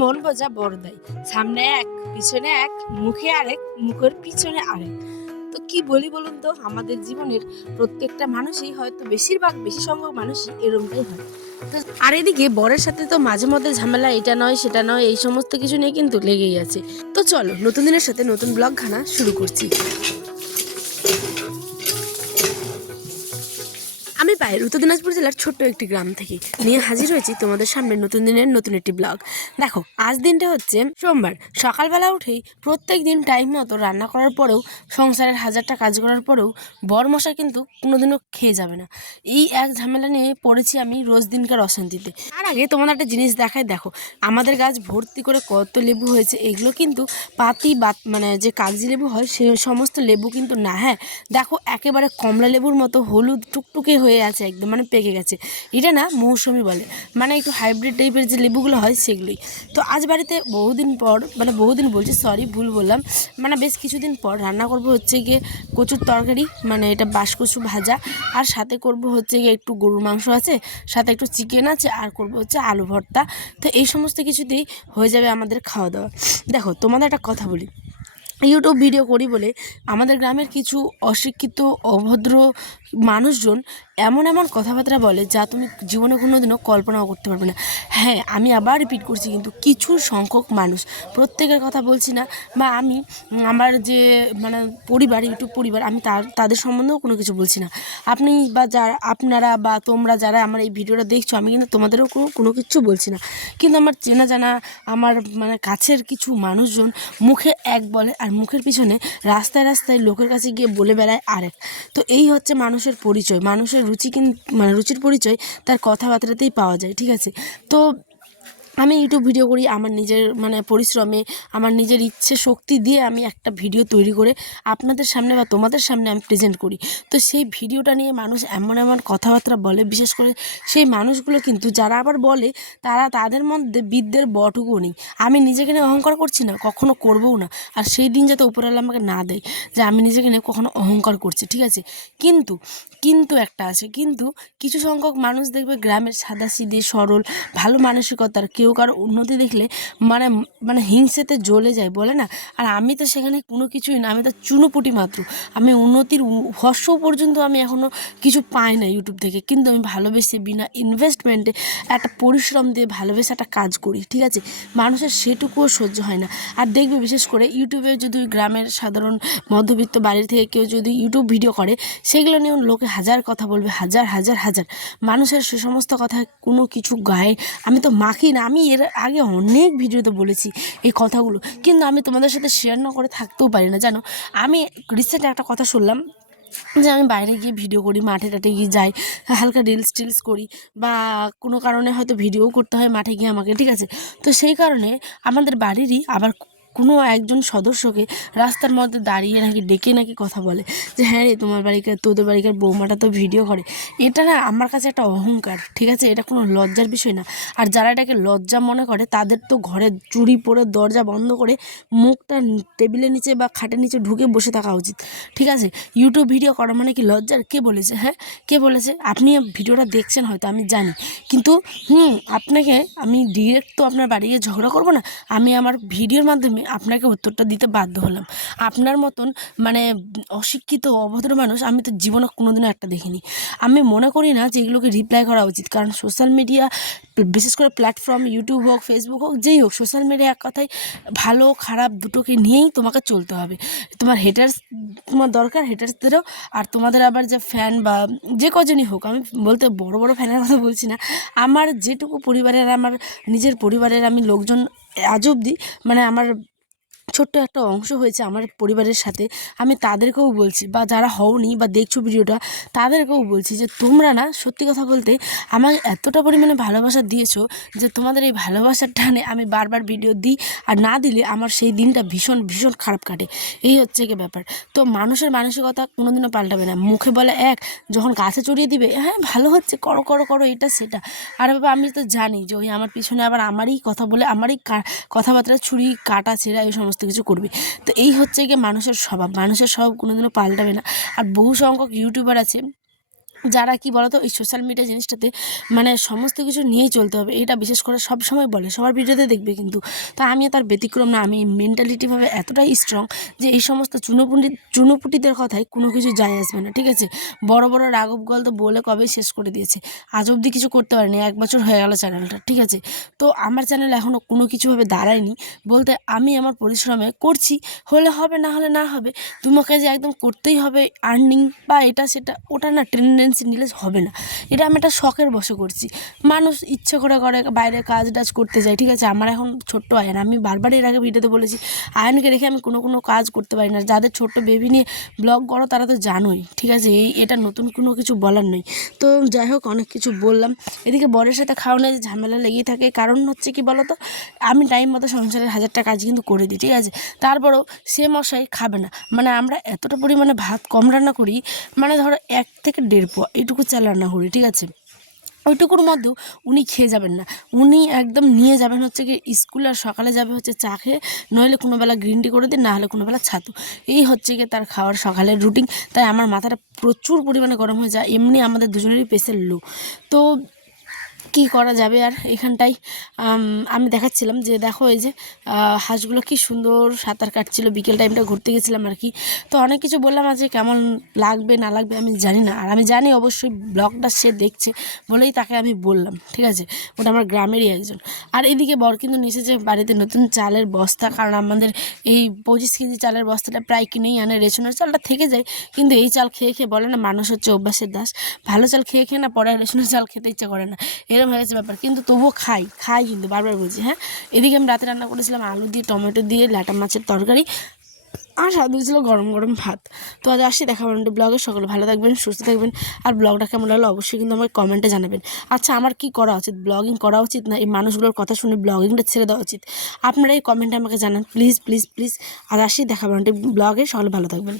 মন বোঝা বড়দাই, সামনে এক পিছনে এক, মুখে আরেক, মুখের পিছনে আরেক। তো কি বলি বলুন তো, আমাদের জীবনের প্রত্যেকটা মানুষই হয়তো বেশি সংখ্যক মানুষই এরকমটাই হয়। তো আর এদিকে বরের সাথে তো মাঝে মধ্যে ঝামেলা, এটা নয় সেটা নয়, এই সমস্ত কিছু নিয়ে কিন্তু লেগেই আছে। তো চলো নতুন দিনের সাথে নতুন ব্লগ খানা শুরু করছি। আমি পায়ের উত্তর দিনাজপুর জেলার ছোট্ট একটি গ্রাম থেকে নিয়ে হাজির হয়েছি তোমাদের সামনে নতুন দিনের নতুন একটি ব্লগ। দেখো, আজ দিনটা হচ্ছে সোমবার। সকালবেলা উঠেই প্রত্যেক দিন টাইম মতো রান্না করার পরেও, সংসারের হাজারটা কাজ করার পরেও বরমশা কিন্তু কোনোদিনও খেয়ে যাবে না। এই এক ঝামেলা নিয়ে পড়েছি আমি রোজ দিনকার অশান্তিতে। তার আগে তোমাদের একটা জিনিস দেখায়, দেখো আমাদের গাছ ভর্তি করে কত লেবু হয়েছে। এগুলো কিন্তু পাতি বা মানে যে কাগজি লেবু হয় সে সমস্ত লেবু কিন্তু না। হ্যাঁ দেখো, একেবারে কমলা লেবুর মতো হলুদ টুকটুকে হয়ে আছে, একদম মানে পেকে গেছে। এটা না মৌসুমি বলে, মানে একটু হাইব্রিড টাইপের যে লেবুগুলো হয় সেগুলোই। তো আজ বাড়িতে বহুদিন পর, মানে বহুদিন বলছি সরি ভুল বললাম, মানে বেশ কিছুদিন পর রান্না করব হচ্ছে গিয়ে কচুর তরকারি, মানে এটা বাঁশকচু ভাজা, আর সাথে করব হচ্ছে গিয়ে একটু গরুর মাংস আছে, সাথে একটু চিকেন আছে, আর করব হচ্ছে আলু ভর্তা। তো এই সমস্ত কিছুতেই হয়ে যাবে আমাদের খাওয়া দাওয়া। দেখো তোমাদের একটা কথা বলি, ইউটিউব ভিডিও করি বলে আমাদের গ্রামের কিছু অশিক্ষিত অভদ্র মানুষজন এমন এমন কথাবার্তা বলে যা তুমি জীবনে কোনোদিনও কল্পনাও করতে পারবে না। হ্যাঁ, আমি আবার রিপিট করছি, কিন্তু কিছু সংখ্যক মানুষ, প্রত্যেকের কথা বলছি না। বা আমি আমার যে মানে পরিবার, ইউটিউব পরিবার, আমি তাদের সম্বন্ধেও কোনো কিছু বলছি না। আপনি বা যারা আপনারা বা তোমরা যারা আমার এই ভিডিওটা দেখছো, আমি কিন্তু তোমাদেরও কোনো কিছু বলছি না। কিন্তু আমার চেনা জানা, আমার মানে কাছের কিছু মানুষজন মুখে এক বলে আর মুখের পিছনে রাস্তায় রাস্তায় লোকের কাছে গিয়ে বলে বেড়ায় আরেক। তো এই হচ্ছে মানুষের পরিচয়। মানুষের রুচি কিন্তু মানে রুচির পরিচয় তার কথাবার্তাতেই পাওয়া যায়, ঠিক আছে? তো আমি ইউটিউব ভিডিও করি আমার নিজের মানে পরিশ্রমে, আমার নিজের ইচ্ছে শক্তি দিয়ে আমি একটা ভিডিও তৈরি করে আপনাদের সামনে বা তোমাদের সামনে আমি প্রেজেন্ট করি। তো সেই ভিডিওটা নিয়ে মানুষ এমন এমন কথাবার্তা বলে, বিশেষ করে সেই মানুষগুলো কিন্তু যারা আবার বলে, তাদের মধ্যে বিদ্যের বটুকু নেই। আমি নিজেকে নিয়ে অহংকার করছি না, কখনো করবও না। আর সেই দিন যাতে উপরওয়ালা আমাকে না দেয় যে আমি নিজেকে নিয়ে কখনো অহংকার করছি, ঠিক আছে? কিন্তু কিন্তু একটা আছে, কিন্তু কিছু সংখ্যক মানুষ দেখবে গ্রামের সাদাসিধে সরল ভালো মানসিকতার, কেউ কারো উন্নতি দেখলে মানে মানে হিংসেতে জ্বলে যায়, বলে না। আর আমি তো সেখানে কোনো কিছুই না, আমি তো চুনোপুটি মাত্র। আমি উন্নতির হর্ষ পর্যন্ত আমি এখনও কিছু পাই না ইউটিউব থেকে, কিন্তু আমি ভালোবেসে বিনা ইনভেস্টমেন্টে একটা পরিশ্রম দিয়ে ভালোবেসে একটা কাজ করি, ঠিক আছে? মানুষের সেটুকুও সহ্য হয় না। আর দেখবে বিশেষ করে ইউটিউবে যদি গ্রামের সাধারণ মধ্যবিত্ত বাড়ির থেকে কেউ যদি ইউটিউব ভিডিও করে, সেগুলো নিয়ে লোকে হাজার কথা বলবে, হাজার হাজার হাজার। মানুষের সে সমস্ত কথা কোনো কিছু গায়ে আমি তো মাখি না। আমি এর আগে অনেক ভিডিওতে বলেছি এই কথাগুলো, কিন্তু আমি তোমাদের সাথে শেয়ার না করে থাকতেও পারি না, জানো। আমি রিসেন্ট একটা কথা শুনলাম যে আমি বাইরে গিয়ে ভিডিও করি, মাঠে টাঠে গিয়ে যাই, হালকা রিলস টিলস করি, বা কোনো কারণে হয়তো ভিডিও করতে হয় মাঠে গিয়ে আমাকে, ঠিক আছে? তো সেই কারণে আমাদের বাড়িরই আবার কোনো একজন সদস্যকে রাস্তার মধ্যে দাঁড়িয়ে নাকি ডেকে নাকি কথা বলে যে হ্যাঁ রে, তোদের বাড়িকার বৌমাটা তো ভিডিও করে। এটা না আমার কাছে একটা অহংকার, ঠিক আছে? এটা কোনো লজ্জার বিষয় না। আর যারা এটাকে লজ্জা মনে করে তাদের তো ঘরে চুরি পরে দরজা বন্ধ করে মুখটা টেবিলের নিচে বা খাটের নিচে ঢুকে বসে থাকা উচিত, ঠিক আছে? ইউটিউব ভিডিও করা মানে কি লজ্জার? কে বলেছে? হ্যাঁ, কে বলেছে? আপনি ভিডিওটা দেখছেন হয়তো, আমি জানি, কিন্তু আপনাকে আমি ডিরেক্ট তো আপনার বাড়ি গিয়ে ঝগড়া করবো না। আমি আমার ভিডিওর মাধ্যমে আপনাকে উত্তরটা দিতে বাধ্য হলাম। আপনার মতন মানে অশিক্ষিত অভদ্র মানুষ আমি তো জীবনে কোনোদিনও একটা দেখিনি। আমি মনে করি না যে এগুলোকে রিপ্লাই করা উচিত, কারণ সোশ্যাল মিডিয়া, বিশেষ করে প্ল্যাটফর্ম ইউটিউব হোক, ফেসবুক হোক, যেই হোক, সোশ্যাল মিডিয়া এক কথায় ভালো খারাপ দুটোকে নিয়েই তোমাকে চলতে হবে। তোমার হেটার্স তোমার দরকার, হেটার্সদেরও। আর তোমাদের আবার যে ফ্যান বা যে কজনই হোক, আমি বলতে বড় বড় ফ্যানের কথা বলছি না, আমার যেটুকু পরিবারের, আমার নিজের পরিবারের আমি লোকজন আজ অবধি মানে আমার ছোট্ট একটা অংশ হয়েছে আমার পরিবারের সাথে, আমি তাদেরকেও বলছি, বা যারা হওনি বা দেখছো ভিডিওটা তাদেরকেও বলছি যে তোমরা না, সত্যি কথা বলতে আমার এতটা পরিমাণে ভালোবাসা দিয়েছো যে তোমাদের এই ভালোবাসার টানে আমি বারবার ভিডিও দিই, আর না দিলে আমার সেই দিনটা ভীষণ ভীষণ খারাপ কাটে। এই হচ্ছে কি ব্যাপার। তো মানুষের মানসিকতা কোনোদিনও পাল্টাবে না। মুখে বলে এক, যখন গাছে চড়িয়ে দিবে হ্যাঁ ভালো হচ্ছে, করো করো করো, এটা সেটা। আর বাবা আমি তো জানি যে ওই আমার পিছনে আবার আমারই কথা বলে, আমারই কথাবার্তা ছুরি কাটা ছেঁড়া এই সমস্ত কিছু করবে। তো এই হচ্ছে গিয়ে মানুষের স্বভাব কোনোদিনও পাল্টাবে না। আর বহু সংখ্যক ইউটিউবার আছে যারা কি বলতো এই সোশ্যাল মিডিয়া জিনিসটাতে মানে সমস্ত কিছু নিয়েই চলতে হবে, এটা বিশেষ করে সব সময় বলে, সবার ভিডিওতে দেখবে কিন্তু। তো আমিও তার ব্যতিক্রম না, আমি মেন্টালিটিভাবে এতটাই স্ট্রং যে এই সমস্ত চুনোপুটিদের কথায় কোনো কিছু যায় আসবে না, ঠিক আছে। বড় বড় রাঘব গল্প বলে কবে শেষ করে দিয়েছে, আজ অবধি কিছু করতে পারেনি, 1 বছর হয়ে গেল চ্যানেলটা, ঠিক আছে। তো আমার চ্যানেল এখনও কোনো কিছুভাবে দাঁড়ায়নি বলতে, আমি আমার পরিশ্রমে করছি, হলে হবে না হলে না হবে। তোমাকে যে একদম করতেই হবে আর্নিং বা এটা সেটা, ওটা না টেন্ডেন্সি নিলে হবে না। এটা আমি একটা শখের বশে করছি, মানুষ ইচ্ছে করে করে বাইরে কাজ টাজ করতে যায়, ঠিক আছে। আমার এখন ছোট্ট আয়ন, আমি বারবার এর আগে ভিডিওতে বলেছি, আয়নকে রেখে আমি কোনো কাজ করতে পারি না। যাদের ছোট্ট বেবি নিয়ে ব্লগ করো তারা তো জানোই, ঠিক আছে। এটা নতুন কোনো কিছু বলার নেই। তো যাই হোক, অনেক কিছু বললাম। এদিকে বরের সাথে খাওয়ানোর ঝামেলা লেগেই থাকে, কারণ হচ্ছে কি বলো তো, আমি টাইম মতো সংসারের 1000টা কাজ কিন্তু করে দিই, ঠিক আছে। তারপরেও সে মশাই খাবে না, মানে আমরা এতটা পরিমাণে ভাত কম রান্না করি, মানে ধরো 1 থেকে 1.5 পোয়া এইটুকু চাল রান্না করি, ঠিক আছে। ওইটুকুর মধ্যেও উনি খেয়ে যাবেন না, উনি একদম নিয়ে যাবেন হচ্ছে কি স্কুলে, আর সকালে যাবে হচ্ছে চা খেয়ে, নইলে কোনো বেলা গ্রিন টি করে দিন, না হলে কোনো বেলা ছাতু। এই হচ্ছে কি তার খাওয়ার সকালের রুটিন। তাই আমার মাথাটা প্রচুর পরিমাণে গরম হয়ে যায়, এমনি আমাদের দুজনেরই প্রেশার লো। তো কি করা যাবে আর। এখানটায় আমি দেখাচ্ছিলাম যে দেখো এই যে হাঁসগুলো কি সুন্দর সাঁতার কাটছিল, বিকেল টাইমটা ঘুরতে গেছিলাম আর কি। তো অনেক কিছু বললাম, আজকে কেমন লাগবে না লাগবে আমি জানি না, আর আমি জানি অবশ্যই ব্লগটা সে দেখছে বলেই তাকে আমি বললাম, ঠিক আছে। ওটা আমার গ্রামেরই একজন। আর এদিকে বর কিন্তু নিচে যে বাড়িতে নতুন চালের বস্তা, কারণ আমাদের এই 25 কেজি চালের বস্তাটা প্রায় কিনেই আনে, রেশনের চালটা থেকে যায়, কিন্তু এই চাল খেয়ে খেয়ে বলে না মানুষ হচ্ছে অভ্যাসের দাস, ভালো চাল খেয়ে খেয়ে না পরে রেশনের চাল খেতে ইচ্ছা করে না, এরকম হয়ে গেছে ব্যাপার। কিন্তু তবুও খাই কিন্তু বারবার বলছি, হ্যাঁ। এদিকে আমি রাতে রান্না করেছিলাম আলু দিয়ে টমেটো দিয়ে ল্যাটা মাছের তরকারি, আর স্বাদ হয়েছিল গরম গরম ভাত। তো আজ আসি, দেখা হবে ব্লগে। সকলে ভালো থাকবেন, সুস্থ থাকবেন, আর ব্লগটা কেমন লাগলো অবশ্যই কিন্তু আমাকে কমেন্টে জানাবেন। আচ্ছা, আমার কি করা উচিত, ব্লগিং করা উচিত না এই মানুষগুলোর কথা শুনে ব্লগিংটা ছেড়ে দেওয়া উচিত, আপনারা এই কমেন্টে আমাকে জানান প্লিজ প্লিজ প্লিজ। আজ আসি, দেখা হবে ব্লগে, সকলে ভালো থাকবেন।